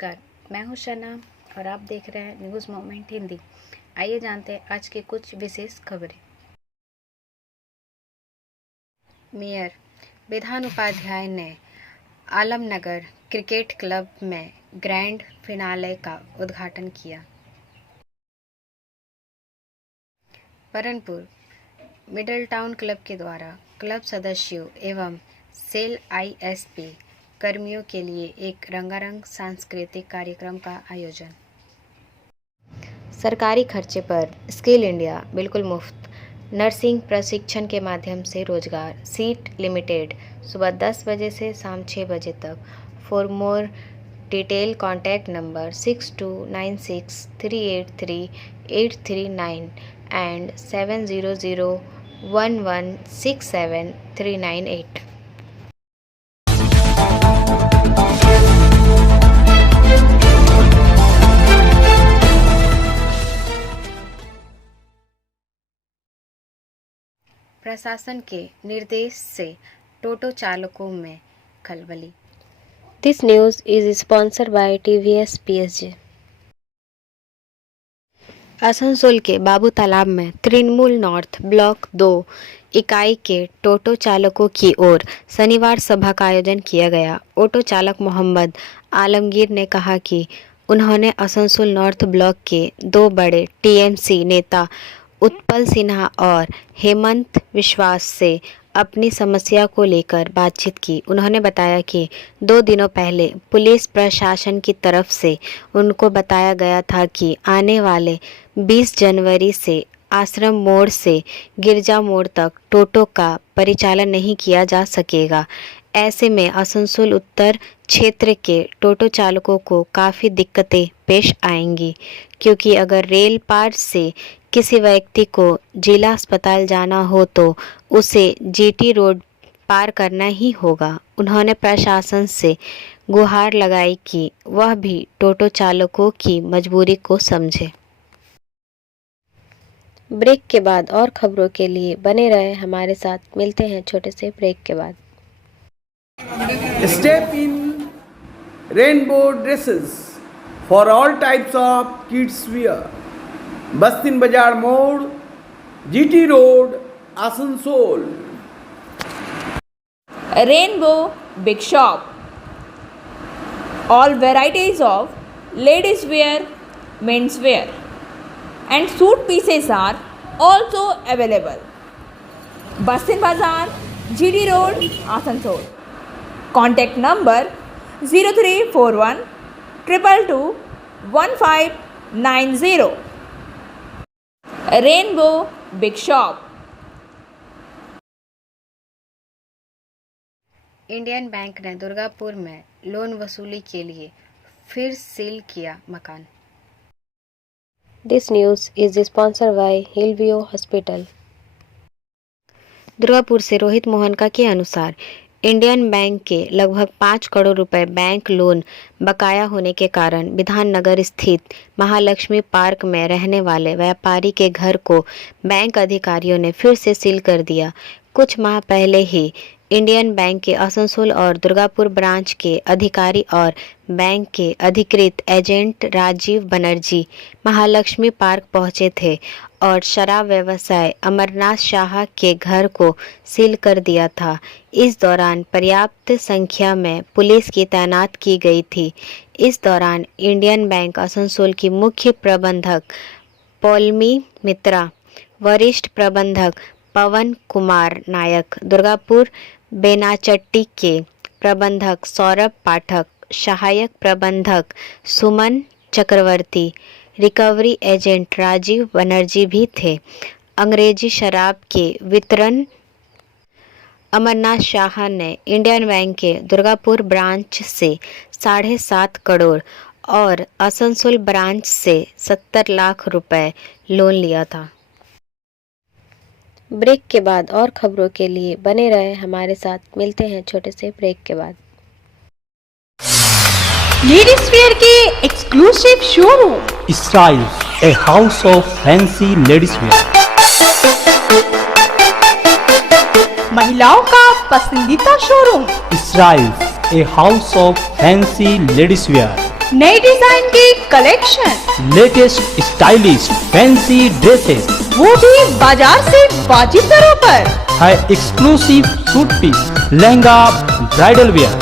नमस्कार, मैं हूं शना और आप देख रहे हैं न्यूज़ मोमेंट हिंदी। आइए जानते हैं आज की कुछ विशेष खबरें। मेयर विधान उपाध्याय ने आलमनगर क्रिकेट क्लब में ग्रैंड फिनाले का उद्घाटन किया। परनपुर मिडल टाउन क्लब के द्वारा क्लब सदस्यों एवं सेल आईएसपी कर्मियों के लिए एक रंगारंग सांस्कृतिक कार्यक्रम का आयोजन। सरकारी खर्चे पर स्किल इंडिया बिल्कुल मुफ्त नर्सिंग प्रशिक्षण के माध्यम से रोजगार सीट लिमिटेड सुबह 10 बजे से शाम 6 बजे तक। For more detail contact number 6296383839 and 7001167398। प्रशासन के निर्देश से टोटो चालकों में खलबली। This news is sponsored by TVS PSJ. Asansol के बाबू तालाब में तृणमूल नॉर्थ ब्लॉक 2 इकाई के टोटो चालकों की ओर शनिवार सभा का आयोजन किया गया। ऑटो चालक मोहम्मद आलमगीर ने कहा कि उन्होंने आसनसोल नॉर्थ ब्लॉक के 2 बड़े टीएमसी नेता उत्पल सिन्हा और हेमंत विश्वास से अपनी समस्या को लेकर बातचीत की। उन्होंने बताया कि 2 दिनों पहले पुलिस प्रशासन की तरफ से उनको बताया गया था कि आने वाले 20 जनवरी से आश्रम मोड़ से गिरजा मोड़ तक टोटो का परिचालन नहीं किया जा सकेगा। ऐसे में आसनसोल उत्तर क्षेत्र के टोटो चालकों को काफ़ी दिक्कतें पेश आएंगी, क्योंकि अगर रेल पार से किसी व्यक्ति को जिला अस्पताल जाना हो तो उसे जीटी रोड पार करना ही होगा। उन्होंने प्रशासन से गुहार लगाई कि वह भी टोटो चालकों की मजबूरी को समझे। ब्रेक के बाद और खबरों के लिए बने रहे हमारे साथ। मिलते हैं छोटे से ब्रेक के बाद। Step in rainbow dresses for all types of kids wear. बस्तिन बाजार मोड़, GT road, Asansol. Rainbow Big Shop. All varieties of ladies wear, men's wear and suit pieces are also available. Bastin Bazar, GD Road, Asansol. Contact number 0341 222 1590. Rainbow Big Shop. Indian bank ने दुर्गापुर में loan वसूली के लिए फिर seal किया मकान। This news is sponsored bye Hillview hospital. Durgapur से रोहित मोहनका के अनुसार इंडियन बैंक के लगभग 5 करोड़ रुपए बैंक लोन बकाया होने के कारण विधाननगर स्थित महालक्ष्मी पार्क में रहने वाले व्यापारी के घर को बैंक अधिकारियों ने फिर से सील कर दिया। कुछ माह पहले ही इंडियन बैंक के आसनसोल और दुर्गापुर ब्रांच के अधिकारी और बैंक के अधिकृत एजेंट राजीव बनर्जी महालक्ष्मी पार्क पहुंचे थे और शराब व्यवसाय अमरनाथ शाह के घर को सील कर दिया था। इस दौरान पर्याप्त संख्या में पुलिस की तैनात की गई थी। इस दौरान इंडियन बैंक आसनसोल की मुख्य प्रबंधक पौलमी मित्रा, वरिष्ठ प्रबंधक पवन कुमार नायक, दुर्गापुर बेनाचट्टी के प्रबंधक सौरभ पाठक, सहायक प्रबंधक सुमन चक्रवर्ती, रिकवरी एजेंट राजीव बनर्जी भी थे। अंग्रेजी शराब के वितरण अमरनाथ शाह ने इंडियन बैंक के दुर्गापुर ब्रांच से 7.5 करोड़ और आसनसोल ब्रांच से 70 लाख रुपए लोन लिया था। ब्रेक के बाद और खबरों के लिए बने रहे हमारे साथ। मिलते हैं छोटे से ब्रेक के बाद। लेडीज वेयर के exclusive showroom Styles, a house of fancy ladies wear. महिलाओं का पसंदीदा showroom Styles, a house of fancy ladies wear. नए डिजाइन के collection, latest stylish fancy dresses वो भी बाजार से वाजिब दरों पर। है exclusive suit piece, lehenga, bridal wear,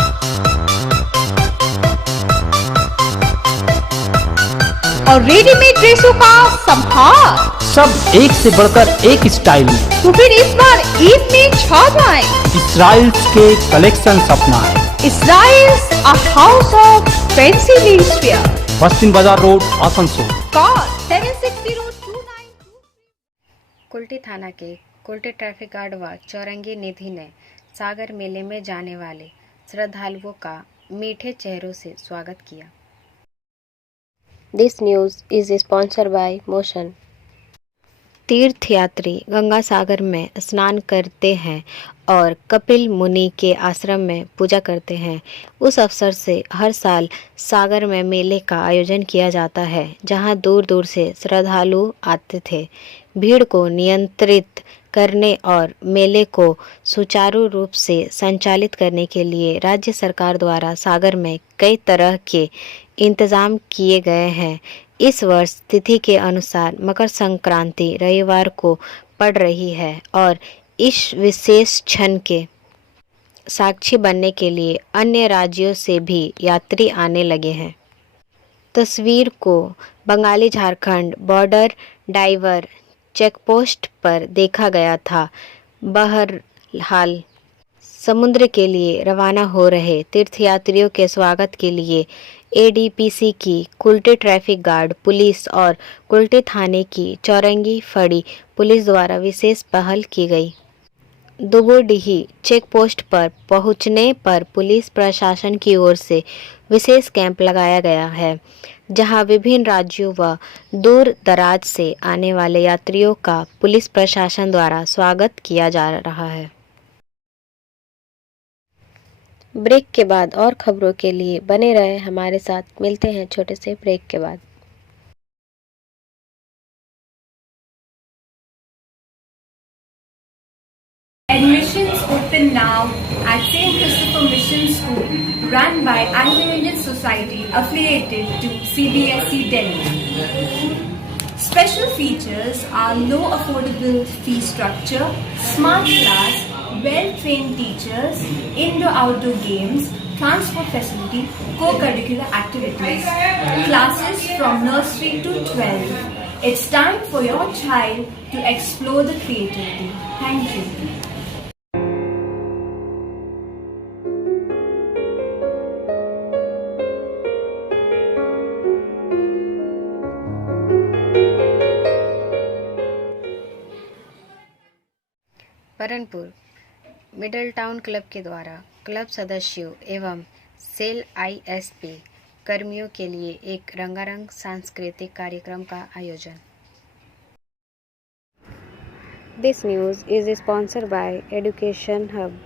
और रेडीमेड ड्रेसों का संभार। सब एक से बढ़कर एक स्टाइल में। तो फिर इस बार ईद में छा जाए। इसराइल्स के कलेक्शन अपनाएं। इसराइल्स a house of fancy ladieswear. Bastin Bazar road, Asansol. Call 760292। Kulti थाना के कुल्टी ट्रैफिक गार्ड व चौरंगी निधि ने सागर मेले में जाने वाले श्रद्धालुओं का मीठे चेहरों से स्वागत किया। This news is sponsored bye motion. तीर्थयात्री गंगा सागर में स्नान करते हैं और कपिल मुनि के आश्रम में पूजा करते हैं। उस अवसर से हर साल सागर में मेले का आयोजन किया जाता है, जहां दूर दूर से श्रद्धालु आते थे। भीड़ को नियंत्रित करने और मेले को सुचारू रूप से संचालित करने के लिए राज्य सरकार द्वारा सागर में कई तरह के इंतजाम किए गए हैं। इस वर्ष तिथि के अनुसार मकर संक्रांति रविवार को पड़ रही है और इस विशेष क्षण के साक्षी बनने के लिए अन्य राज्यों से भी यात्री आने लगे हैं। तस्वीर को बंगाली झारखंड बॉर्डर डाइवर चेकपोस्ट पर देखा गया था। बहरहाल समुद्र के लिए रवाना हो रहे तीर्थयात्रियों के स्वागत के लिए एडीपीसी की कुल्टी ट्रैफिक गार्ड पुलिस और कुल्टी थाने की चौरंगी फड़ी पुलिस द्वारा विशेष पहल की गई। दुगोडीही चेक पोस्ट पर पहुंचने पर पुलिस प्रशासन की ओर से विशेष कैंप लगाया गया है, जहां विभिन्न राज्यों व दूर दराज से आने वाले यात्रियों का पुलिस प्रशासन द्वारा स्वागत किया जा रहा है। ब्रेक के बाद और खबरों के लिए बने रहे हमारे साथ। मिलते हैं छोटे से ब्रेक के बाद। Admissions open now at St. Christopher Mission School, run by Anglo-Indian Society affiliated to CBSE Delhi. Special features are low affordable fee structure, smart class, well-trained teachers, indoor-outdoor games, transport facility, co-curricular activities, classes from nursery to 12. It's time for your child to explore the creativity. Thank you. Paranpur middle town club के द्वारा club सदस्यों एवं cell ISP कर्मियों के लिए एक रंगारंग सांस्कृतिक कार्यक्रम का आयोजन। This news is sponsored bye education hub.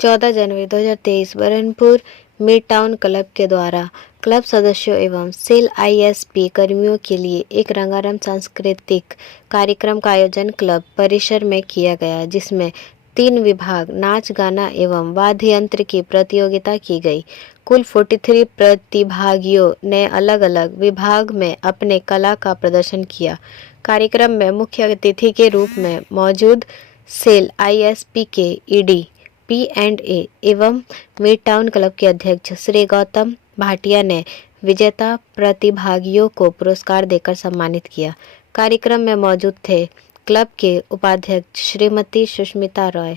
14 January 2023 Burnpur mid town club के द्वारा क्लब सदस्यों एवं सेल आईएसपी कर्मियों के लिए एक रंगारंग सांस्कृतिक कार्यक्रम का आयोजन क्लब परिसर में किया गया, जिसमें 3 विभाग नाच गाना एवं वाद्य यंत्र की प्रतियोगिता की गई। कुल 43 प्रतिभागियों ने अलग अलग विभाग में अपने कला का प्रदर्शन किया। कार्यक्रम में मुख्य अतिथि के रूप में मौजूद सेल आईएसपी के ईडी P&A एवं मिड टाउन क्लब के अध्यक्ष श्री गौतम भाटिया ने विजेता प्रतिभागियों को पुरस्कार देकर सम्मानित किया। कार्यक्रम में मौजूद थे क्लब के उपाध्यक्ष श्रीमती सुष्मिता रॉय,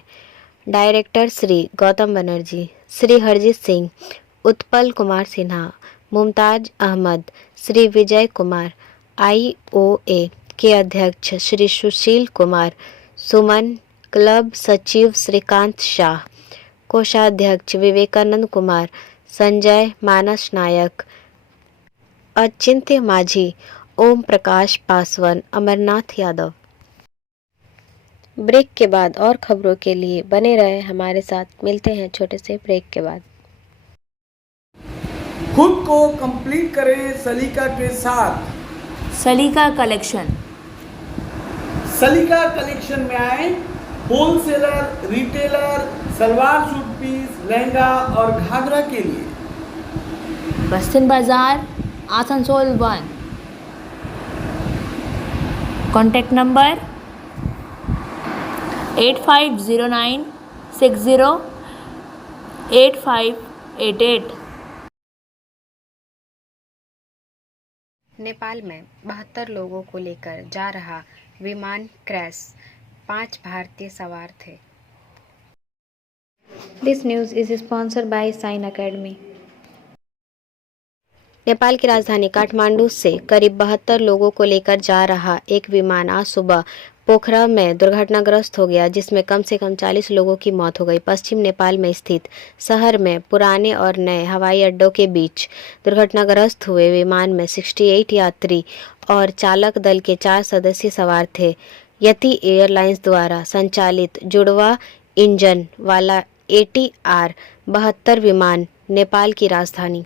डायरेक्टर श्री गौतम बनर्जी, श्री हरजीत सिंह, उत्पल कुमार सिन्हा, मुमताज अहमद, श्री विजय कुमार, IOA के अध्यक्ष श्री सुशील कुमार, सुमन, क्लब सचिव श्रीकांत शाह, कोषाध्यक्ष विवेकानंद कुमार, संजय मानस नायक, अचिंत्य माझी, ओम प्रकाश पासवान, अमरनाथ यादव। ब्रेक के बाद और खबरों के लिए बने रहे हमारे साथ। मिलते हैं छोटे से ब्रेक के बाद। खुद को कंप्लीट करें सलीका के साथ। सलीका कलेक्शन। सलीका कलेक्शन में आए wholesaler, retailer, salwar suit piece, lehenga और घाघरा के लिए। बस्तिन बाजार, आसनसोल 1. Contact number 8509608588. नेपाल में 72 लोगों को लेकर जा रहा विमान क्रैश, 5 भारतीय सवार थे। This news is sponsored by sine academy. Nepal की राजधानी काठमांडू से करीब 72 लोगों को लेकर जा रहा एक विमान आज सुबह पोखरा में दुर्घटनाग्रस्त हो गया, जिसमें कम से कम 40 लोगों की मौत हो गई। पश्चिम नेपाल में स्थित शहर में पुराने और नए हवाई अड्डों के बीच दुर्घटनाग्रस्त हुए विमान में 68 यात्री और चालक दल के 4 सदस्य सवार थे। यति एयरलाइंस द्वारा संचालित जुड़वा इंजन वाला ATR 72 विमान नेपाल की राजधानी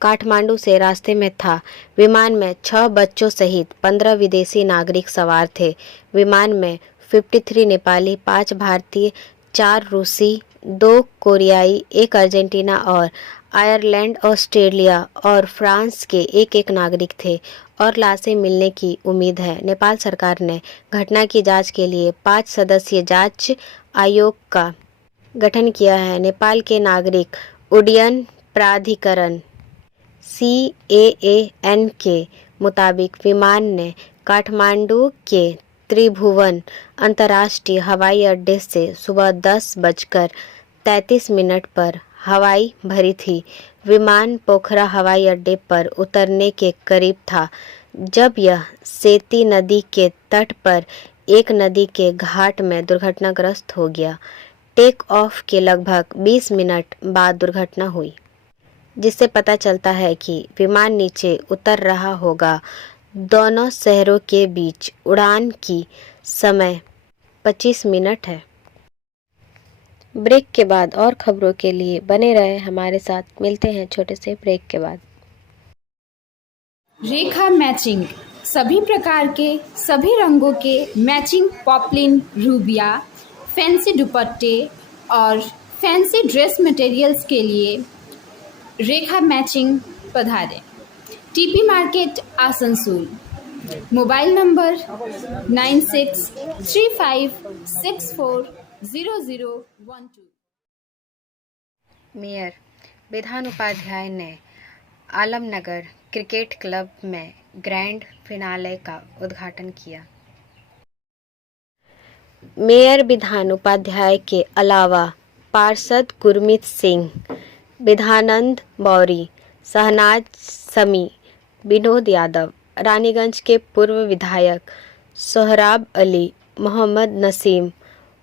काठमांडू से रास्ते में था। विमान में 6 बच्चों सहित 15 विदेशी नागरिक सवार थे। विमान में 53 नेपाली, 5 भारतीय, 4 रूसी, 2 कोरियाई, 1 अर्जेंटीना और आयरलैंड, ऑस्ट्रेलिया और फ्रांस के एक नागरिक थे और लाशें मिलने की उम्मीद है। नेपाल सरकार ने घटना की जांच के लिए 5 सदस्यीय जांच आयोग का गठन किया है। नेपाल के नागरिक उड्डयन प्राधिकरण CAAN के मुताबिक विमान ने काठमांडू के त्रिभुवन अंतर्राष्ट्रीय हवाई अड्डे से सुबह 10:33 पर हवाई भरी थी। विमान पोखरा हवाई अड्डे पर उतरने के करीब था जब यह सेती नदी के तट पर एक नदी के घाट में दुर्घटनाग्रस्त हो गया। टेक ऑफ के लगभग 20 मिनट बाद दुर्घटना हुई, जिससे पता चलता है कि विमान नीचे उतर रहा होगा। दोनों शहरों के बीच उड़ान की समय 25 मिनट है। ब्रेक के बाद और खबरों के लिए बने रहे हमारे साथ। मिलते हैं छोटे से ब्रेक के बाद। रेखा मैचिंग, सभी प्रकार के सभी रंगों के मैचिंग पॉपलिन, रूबिया, फैंसी दुपट्टे और फैंसी ड्रेस मटेरियल्स के लिए रेखा मैचिंग पधारें। TP market Asansol. Mobile number 9635640012। Mayor Vidhan Upadhyay ने आलमनगर क्रिकेट क्लब में ग्रैंड फिनाले का उद्घाटन किया। मेयर विधान उपाध्याय के अलावा पार्षद गुरमीत सिंह, विधानंद मौर्य, शहनाज समी, विनोद यादव, रानीगंज के पूर्व विधायक सोहराब अली, मोहम्मद नसीम,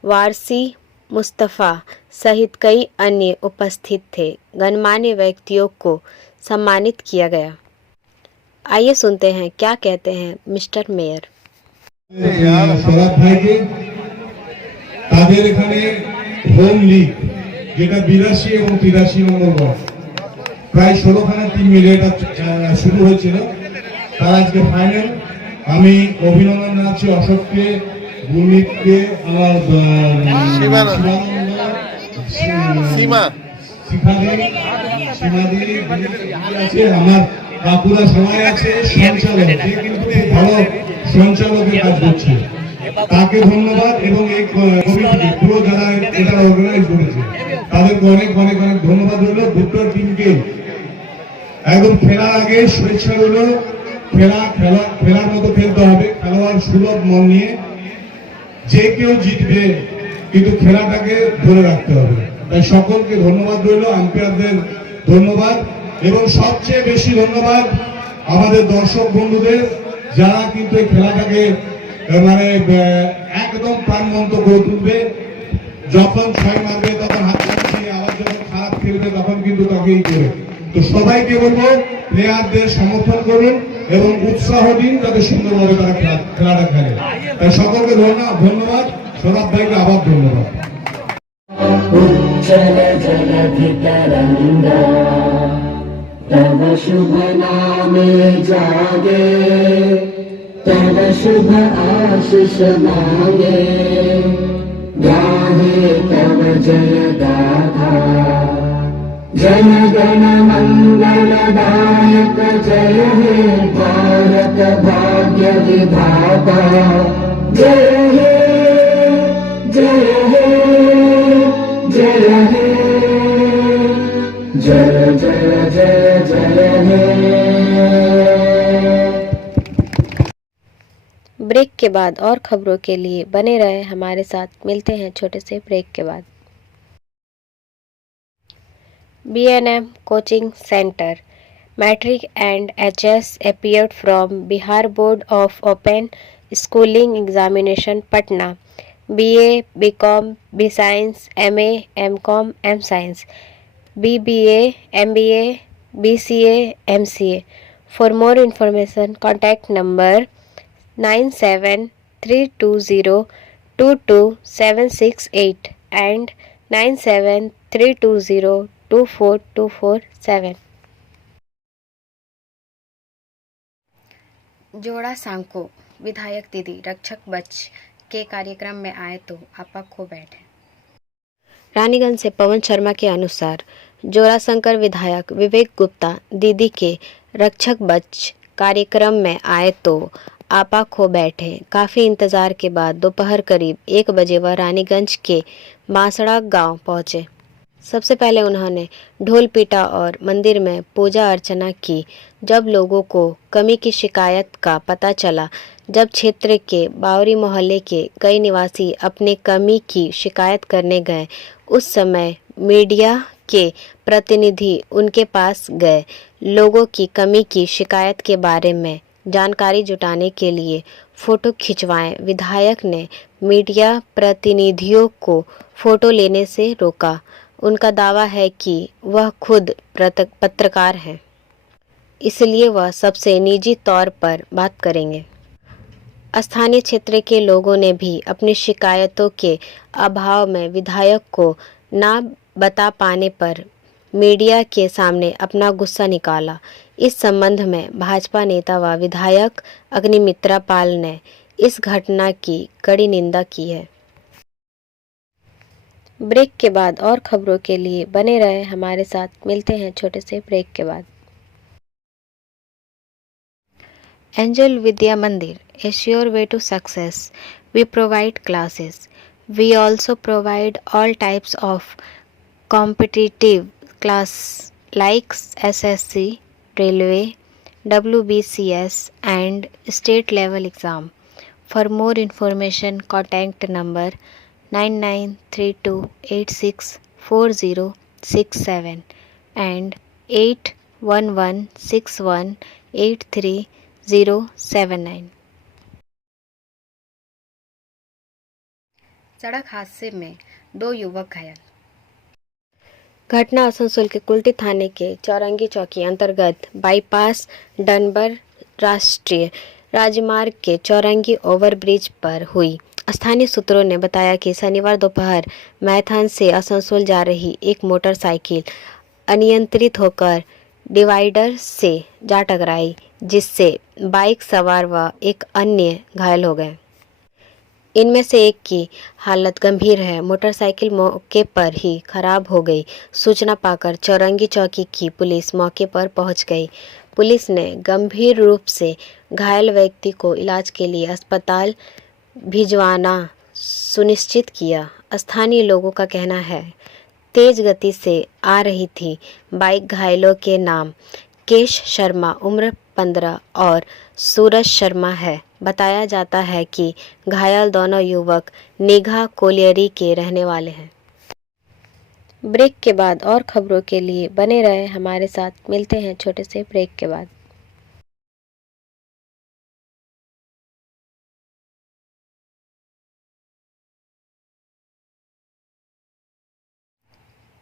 वारसी मुस्तफ़ा सहित कई अन्य उपस्थित थे। गणमान्य व्यक्तियों को सम्मानित किया गया। आइए सुनते हैं क्या कहते हैं मिस्टर मेयर। সোহরাব ভাইকে তাদের এখানে হোম লিগ যেটা 82 এবং 83 নম্বর ওয়ার্ড প্রায় 16খানা টিম মিলে এটা শুরু হয়েছিল। তার আজকে ফাইনাল। আমি অভিনন্দন জানাচ্ছি অশোককে, গুরমিতকে, আমার আমার বাঁকুড়া সবাই আছে, সঞ্চালক যে কিন্তু ভালো সঞ্চালকের কাজ করছে, তাকে ধন্যবাদ এবং এই কমিটি পুরো যারা এটা অর্গানাইজ করেছে তাদেরকে অনেক অনেক অনেক ধন্যবাদ রইল। দুটো টিমকে একদম খেলার আগে শুভেচ্ছা রইল। খেলার মতো খেলতে হবে, খেলোয়াড় সুলভ মন নিয়ে। যে কেউ জিতবে কিন্তু খেলাটাকে ধরে রাখতে হবে। তাই সকলকে ধন্যবাদ রইল, আম্পায়ারদের ধন্যবাদ এবং সবচেয়ে বেশি ধন্যবাদ আমাদের দর্শক বন্ধুদের যারা কিন্তু এই খেলাটাকে মানে একদম প্রাণবন্ত করে তুলবে। যখন ছয় মারবে তখন হাত চালিয়ে, আবার যখন খারাপ খেলবে তখন কিন্তু তাকেই করে। তো সবাইকে বলবো প্লেয়ারদের সমর্থন করুন এবং উৎসাহ দিন যাতে সুন্দরভাবে তারা খেলাটা খেলে। তাই সকলকে ধন্যবাদ। সোহরাব ভাইকে আবার ধন্যবাদ। तव शुभ नामे जागे, तव शुभ आशीष मांगे, गाहे तव जय गाथा, जन गण मंगलदायक जय हे भारत भाग्य विधाता जय हे जय हे जय हे जय जय जय जय हे। ब्रेक के बाद और खबरों के लिए बने रहे हमारे साथ। मिलते हैं छोटे से ब्रेक के बाद। B&M Coaching Center Matric and HS appeared from Bihar Board of Open Schooling Examination Patna. BA, BCom, B-Science, MA, MCom, M-Science, BBA, MBA, BCA, MCA. For more information, contact number 9732022768 and 9732024247. जोड़ा सांको विधायक दीदी रक्षक बच के कार्यक्रम में आए तो आपा खो बैठे। रानीगंज से पवन शर्मा के अनुसार जोराशंकर विधायक विवेक गुप्ता दीदी के रक्षक बच कार्यक्रम में आए तो आपा खो बैठे। काफ़ी इंतज़ार के बाद दोपहर करीब 1 बजे वह रानीगंज के बांसड़ा गांव पहुंचे। सबसे पहले उन्होंने ढोल पीटा और मंदिर में पूजा अर्चना की। जब लोगों को कमी की शिकायत का पता चला, जब क्षेत्र के बावरी मोहल्ले के कई निवासी अपने कमी की शिकायत करने गए, उस समय मीडिया के प्रतिनिधि उनके पास गए। लोगों की कमी की शिकायत के बारे में जानकारी जुटाने के लिए फ़ोटो खिंचवाएं। विधायक ने मीडिया प्रतिनिधियों को फ़ोटो लेने से रोका। उनका दावा है कि वह खुद पत्रकार हैं, इसलिए वह सबसे निजी तौर पर बात करेंगे। स्थानीय क्षेत्र के लोगों ने भी अपनी शिकायतों के अभाव में विधायक को ना बता पाने पर मीडिया के सामने अपना गुस्सा निकाला। इस संबंध में भाजपा नेता व विधायक अग्निमित्रा पाल ने इस घटना की कड़ी निंदा की है। ब्रेक के बाद और खबरों के लिए बने रहे हमारे साथ। मिलते हैं छोटे से ब्रेक के बाद। एंजल विद्या मंदिर is your way to success. We provide classes. We also provide all types of competitive class like SSC, Railway, WBCS and state level exam. For more information, contact number 9932864067 and 8116183079। सड़क हादसे में 2 युवक घायल। घटना आसनसोल के कुल्टी थाने के चौरंगी चौकी अंतर्गत बाईपास डनबर राष्ट्रीय राजमार्ग के चौरंगी ओवरब्रिज पर हुई। स्थानीय सूत्रों ने बताया कि शनिवार दोपहर मैथान से आसनसोल जा रही एक मोटरसाइकिल अनियंत्रित होकर डिवाइडर से जा टकराई, जिससे बाइक सवार व एक अन्य घायल हो गए। इनमें से एक की हालत गंभीर है। मोटरसाइकिल मौके पर ही खराब हो गई। सूचना पाकर चौरंगी चौकी की पुलिस मौके पर पहुंच गई। पुलिस ने गंभीर रूप से घायल व्यक्ति को इलाज के लिए अस्पताल भिजवाना सुनिश्चित किया। स्थानीय लोगों का कहना है तेज गति से आ रही थी बाइक। घायलों के नाम केश शर्मा उम्र 15 और सूरज शर्मा है। बताया जाता है कि घायल दोनों युवक निघा कोलियरी के रहने वाले हैं। ब्रेक के बाद और खबरों के लिए बने रहे हमारे साथ। मिलते हैं छोटे से ब्रेक के बाद।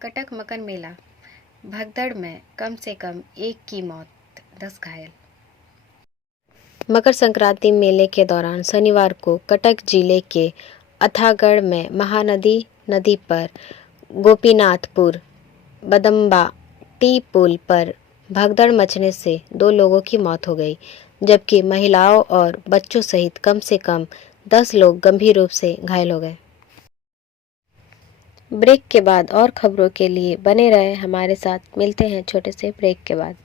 कटक मकर मेला भगदड़ में कम से कम 1 की मौत, 10 घायल। मकर संक्रांति मेले के दौरान शनिवार को कटक जिले के अथागढ़ में महानदी नदी पर गोपीनाथपुर बदम्बा टी पुल पर भगदड़ मचने से 2 लोगों की मौत हो गई, जबकि महिलाओं और बच्चों सहित कम से कम 10 लोग गंभीर रूप से घायल हो गए। ब्रेक के बाद और खबरों के लिए बने रहे हमारे साथ। मिलते हैं छोटे से ब्रेक के बाद।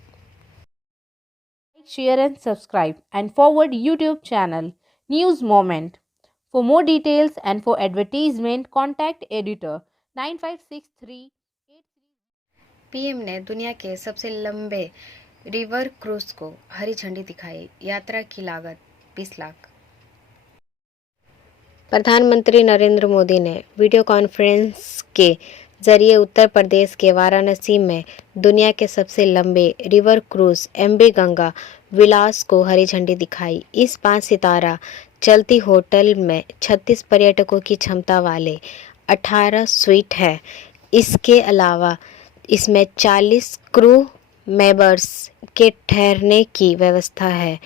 Share and subscribe and forward YouTube channel News Moment. For more details and for advertisement, contact editor 9563. PM ने दुनिया के सबसे लंबे रिवर क्रूज को हरी झंडी दिखाई। यात्रा की लागत 20 लाख। प्रधानमंत्री नरेंद्र मोदी ने वीडियो कॉन्फ्रेंस के जरिए उत्तर प्रदेश के वाराणसी में दुनिया के सबसे लंबे रिवर क्रूज एमवी गंगा विलास को हरी झंडी दिखाई। इस 5 सितारा चलती होटल में 36 पर्यटकों की क्षमता वाले 18 स्वीट है। इसके अलावा इसमें 40 क्रू मेंबर्स के ठहरने की व्यवस्था है।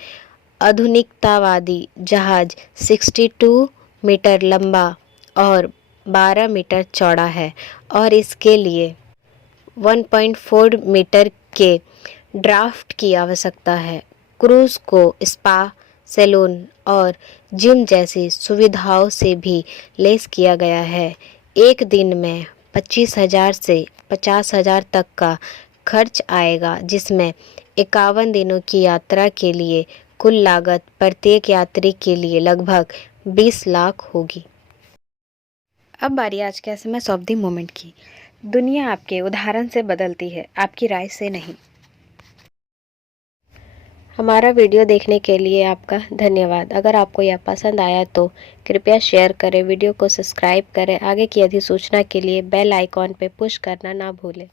आधुनिकतावादी जहाज 62 मीटर लंबा और 12 मीटर चौड़ा है और इसके लिए 1.4 मीटर के ड्राफ्ट की आवश्यकता है। क्रूज को स्पा, सैलून और जिम जैसी सुविधाओं से भी लैस किया गया है। एक दिन में 25,000 से 50,000 तक का खर्च आएगा, जिसमें 51 दिनों की यात्रा के लिए कुल लागत प्रत्येक यात्री के लिए लगभग 20 लाख होगी। अब बारी आज के एसएमएस ऑफ द मोमेंट की। दुनिया आपके उदाहरण से बदलती है, आपकी राय से नहीं। हमारा वीडियो देखने के लिए आपका धन्यवाद। अगर आपको यह पसंद आया तो कृपया शेयर करें, वीडियो को सब्सक्राइब करें। आगे की अधिसूचना के लिए बेल आइकॉन पर पुश करना ना भूलें।